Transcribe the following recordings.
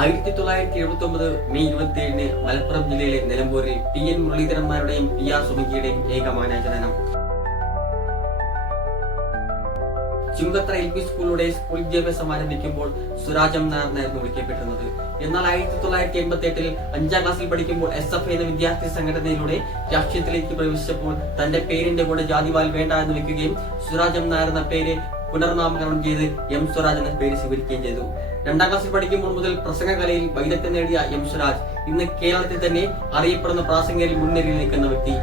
1979 May 27 Malappuram ജില്ലയിലെ നിലമ്പൂരിൽ PN മുരളീധരന്മാരുടെയും PR സുമിജിയുടെയും ഏകമകനായ ജനനം. ചുങ്കത്ര LP സ്കൂളിലൂടെ സ്കൂൾ വിദ്യാഭ്യാസം ആരംഭിക്കുമ്പോൾ സുരാജ് നായർന്നായിരുന്നു വിളിക്കപ്പെട്ടിരുന്നത്. എന്നാൽ 1988 5ാം ക്ലാസ്സിൽ പഠിക്കുമ്പോൾ SFI എന്ന വിദ്യാർത്ഥി സംഘടനയിലൂടെ രാഷ്ട്രീയത്തിലേക്ക് പ്രവേശിച്ചപ്പോൾ തന്റെ പേരിന്റെ കൂടെ ജാതിവാൽ വേണ്ട എന്ന് വെക്കുകയും സുരാജ് നായർ എന്ന പേര് പുനർനാമകരണം ചെയ്ത് M സ്വരാജ് എന്ന പേര് സ്വീകരിക്കുകയും ചെയ്തു. 2ാം ക്ലാസ്സിൽ പഠിക്കുമ്പോൾ മുതൽ പ്രസംഗകലയിൽ വൈദഗ്ധ്യം നേടിയ M സ്വരാജ് ഇന്ന് കേരളത്തിൽ തന്നെ അറിയപ്പെടുന്ന പ്രാസംഗികരിൽ മുൻനിരയിൽ നിൽക്കുന്ന വ്യക്തി.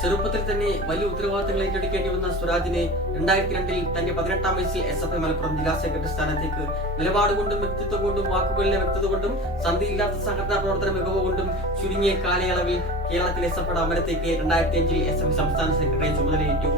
ചെറുപ്പത്തിൽ തന്നെ വലിയ ഉത്തരവാദിത്തങ്ങൾ ഏറ്റെടുക്കേണ്ടി വന്ന സ്വരാജിനെ 2002 തന്റെ 18ാം വയസ്സിൽ SFI മലപ്പുറം ജില്ലാ സെക്രട്ടറി സ്ഥാനത്തേക്ക് നിലപാട് കൊണ്ടും വ്യക്തിത്വം കൊണ്ടും വാക്കുകളിലെ വ്യക്തത കൊണ്ടും സന്ധിയില്ലാത്ത സംഘടനാ പ്രവർത്തന മികവ് കൊണ്ടും ചുരുങ്ങിയ കാലയളവിൽ കേരളത്തിൽ SFIയുടെ അമരത്തേക്ക് 2005 SFI സംസ്ഥാന സെക്രട്ടറി ചുമതലയേറ്റു.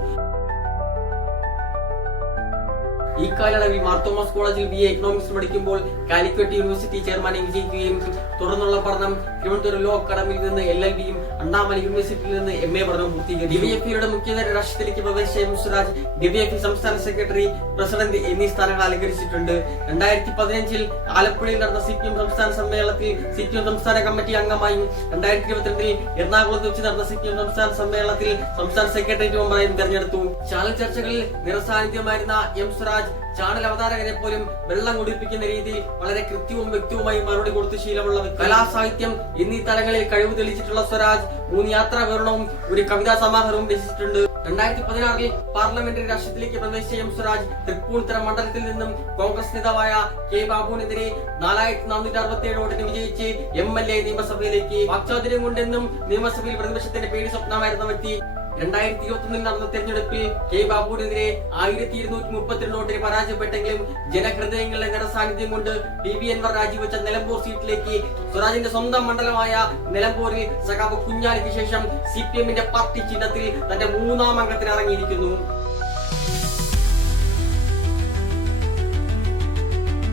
ഈ കാലയളവിൽ മാർ തോമസ് കോളേജിൽ BA എക്കണോമിക്സ് പഠിക്കുമ്പോൾ കാലിക്കറ്റ് യൂണിവേഴ്സിറ്റി ചെയർമാനെ വിജയിക്കുകയും തുടർന്നുള്ള പഠനം തിരുവനന്തപുരം ലോ അക്കാദമിയിൽ നിന്ന് LLB-യും അണ്ണാമല യൂണിവേഴ്സിറ്റിയിൽ നിന്ന് MA പഠനവും പൂർത്തീകരിച്ചു. DYFIയുടെ മുഖ്യധാര രാഷ്ട്രീയത്തിലേക്ക് പ്രവേശിച്ച M സ്വരാജ് DYFI സംസ്ഥാന സെക്രട്ടറി, പ്രസിഡന്റ് എന്നീ സ്ഥാനങ്ങൾ അലങ്കരിച്ചിട്ടുണ്ട്. 2015 ആലപ്പുഴയിൽ നടന്ന CPM സംസ്ഥാന സമ്മേളനത്തിൽ CPM സംസ്ഥാന കമ്മിറ്റി അംഗമായും 2022 എറണാകുളത്ത് വെച്ച് നടന്ന CPM സംസ്ഥാന സമ്മേളനത്തിൽ സംസ്ഥാന സെക്രട്ടേറിയറ്റ് മെമ്പറായും തെരഞ്ഞെടുത്തു. ചാനൽ ചർച്ചകളിൽ നിറസാന്നിധ്യമായിരുന്ന M സ്വരാജ് ചാനൽ അവതാരകരെ പോലും വെള്ളം കുടിപ്പിക്കുന്ന രീതിയിൽ വളരെ കൃത്യവും വ്യക്തവുമായി മറുപടി കൊടുത്ത് ശീലമുള്ള കലാ, സാഹിത്യം എന്നീ തലങ്ങളിൽ കഴിവ് തെളിയിച്ചിട്ടുള്ള സ്വരാജ് 3 യാത്രാ വിവരണവും ഒരു കവിതാ സമാഹാരവും രചിച്ചിട്ടുണ്ട്. 2016 പാർലമെന്ററി രാഷ്ട്രീയത്തിലേക്ക് പ്രവേശിച്ച M സ്വരാജ് തൃപ്പൂണിത്തുറ മണ്ഡലത്തിൽ നിന്നും കോൺഗ്രസ് നേതാവായ K ബാബുവിനെതിരെ 4467 വോട്ടിന് വിജയിച്ച് MLA നിയമസഭയിലേക്ക്. വാക്ചാതുര്യം കൊണ്ടെന്നും നിയമസഭയിൽ പ്രതിപക്ഷത്തിന്റെ പേടി സ്വപ്നമായിരുന്ന വ്യക്തി 2021 നടന്ന തെരഞ്ഞെടുപ്പിൽ K ബാബുവിനെതിരെ 1232 വോട്ടിന് പരാജയപ്പെട്ടെങ്കിലും ജനഹൃദയങ്ങളിലെ നിറസാന്നിധ്യം കൊണ്ട് PV അൻവർ രാജിവെച്ച നിലമ്പൂർ സീറ്റിലേക്ക് സ്വരാജിന്റെ സ്വന്തം മണ്ഡലമായ നിലമ്പൂരിൽ സഖാവ് കുഞ്ഞാലിക്ക് ശേഷം CPM-ന്റെ പാർട്ടി ചിഹ്നത്തിൽ തന്റെ 3ാം അംഗത്തിന് ഇറങ്ങിയിരിക്കുന്നു.